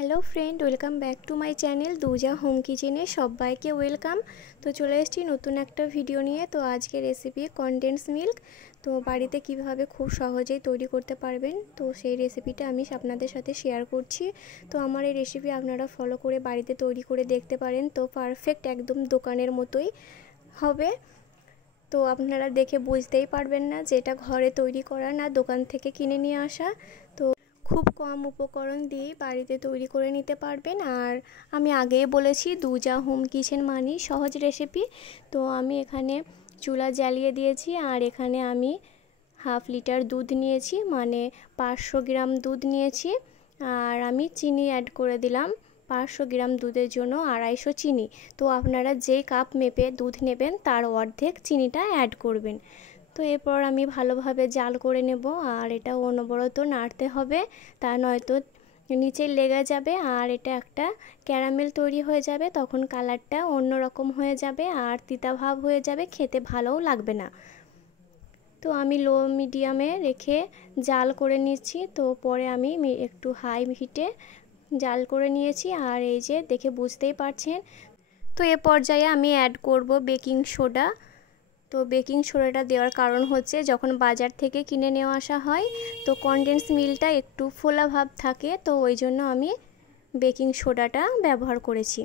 Hello friend, welcome back to my channel Duja home কিচেনে সবাইকে welcome. তো চলে এসেছি নতুন একটা ভিডিও নিয়ে। তো আজকে রেসিপি কনডেন্স মিল্ক। তো বাড়িতে কিভাবে খুব সহজেই তৈরি করতে পারবেন, তো সেই রেসিপিটা আমি আপনাদের সাথে শেয়ার করছি। তো আমার এই রেসিপি আপনারা ফলো করে বাড়িতে তৈরি করে দেখতে পারেন। তো পারফেক্ট একদম দোকানের মতোই হবে। তো আপনারা দেখে বুঝতেই পারবেন না যে এটা ঘরে তৈরি করা না দোকান থেকে কিনে নিয়ে আসা। তো খুব কম উপকরণ দিয়েই বাড়িতে তৈরি করে নিতে পারবেন। আর আমি আগেই বলেছি দুজা হোম কিচেন মানেই সহজ রেসিপি। তো আমি এখানে চুলা জ্বালিয়ে দিয়েছি আর এখানে আমি হাফ লিটার দুধ নিয়েছি, মানে 500 গ্রাম দুধ নিয়েছি। আর আমি চিনি অ্যাড করে দিলাম 500 গ্রাম দুধের জন্য 250 চিনি। তো আপনারা যে কাপ মেপে দুধ নেবেন তার অর্ধেক চিনিটা অ্যাড করবেন। তো এরপর আমি ভালোভাবে জাল করে নেব আর এটা অনবরত নাড়তে হবে, তা নয়তো নিচে লেগে যাবে আর এটা একটা ক্যারামেল তৈরি হয়ে যাবে। তখন কালারটা অন্যরকম হয়ে যাবে আর তিতা ভাব হয়ে যাবে, খেতে ভালোও লাগবে না। তো আমি লো মিডিয়ামে রেখে জাল করে নিচ্ছি। তো পরে আমি একটু হাই হিটে জাল করে নিয়েছি আর এই যে দেখে বুঝতেই পারছেন। তো এ পর্যায়ে আমি অ্যাড করব বেকিং সোডা। তো বেকিং সোডাটা দেওয়ার কারণ হচ্ছে যখন বাজার থেকে কিনে নেওয়া আসা হয় তো কনডেন্স মিল্কটা একটু ফোলা ভাব থাকে, তো ওই জন্য আমি বেকিং সোডাটা ব্যবহার করেছি।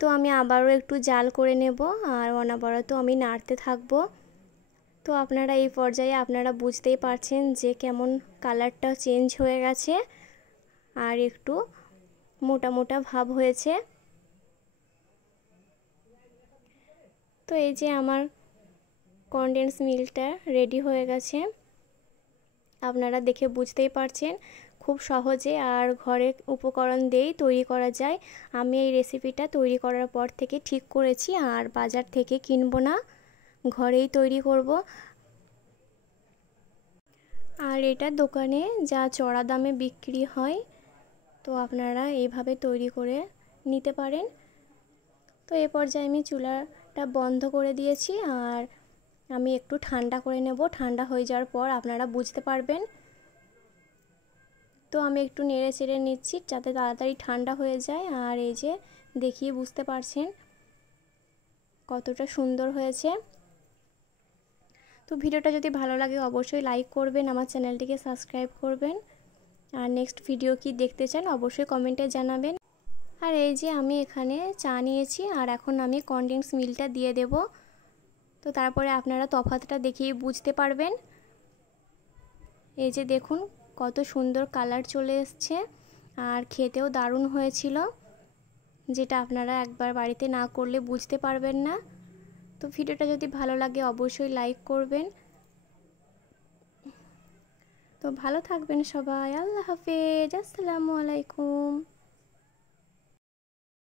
তো আমি আবারও একটু জাল করে নেব আর অনবরত আমি নাড়তে থাকব। তো আপনারা এই পর্যায়ে আপনারা বুঝতেই পারছেন যে কেমন কালারটা চেঞ্জ হয়ে গেছে আর একটু মোটা মোটা ভাব হয়েছে। তো এই যে আমার কনডেন্স মিল্কটা রেডি হয়ে গেছে, আপনারা দেখে বুঝতেই পারছেন খুব সহজে আর ঘরে উপকরণ দিয়েই তৈরি করা যায়। আমি এই রেসিপিটা তৈরি করার পর থেকে ঠিক করেছি আর বাজার থেকে কিনবো না, ঘরেই তৈরি করব। আর এটা দোকানে যা চড়া দামে বিক্রি হয়, তো আপনারা এইভাবে তৈরি করে নিতে পারেন। তো এ পর্যায়ে আমি চুলাটা বন্ধ করে দিয়েছি আর আমি একটু ঠান্ডা করে নেব। ঠান্ডা হয়ে যাওয়ার পর আপনারা বুঝতে পারবেন। তো আমি একটু নেড়ে চেড়ে নিচ্ছি যাতে তাড়াতাড়ি ঠান্ডা হয়ে যায়। আর এই যে দেখিয়ে বুঝতে পারছেন কতটা সুন্দর হয়েছে। তো ভিডিওটা যদি ভালো লাগে অবশ্যই লাইক করবেন, আমার চ্যানেলটিকে সাবস্ক্রাইব করবেন। আর নেক্সট ভিডিও কি দেখতে চান অবশ্যই কমেন্টে জানাবেন। আর এই যে আমি এখানে চা নিয়েছি আর এখন আমি কনডেন্স মিল্কটা দিয়ে দেব। তো তারপরে আপনারা তফাতটা দেখেই বুঝতে পারবেন। এই যে দেখুন কত সুন্দর কালার চলে এসছে আর খেতেও দারুণ হয়েছিল, যেটা আপনারা একবার বাড়িতে না করলে বুঝতে পারবেন না। তো ভিডিওটা যদি ভালো লাগে অবশ্যই লাইক করবেন। তো ভালো থাকবেন সবাই, আল্লাহ হাফেজ, আসসালামু আলাইকুম।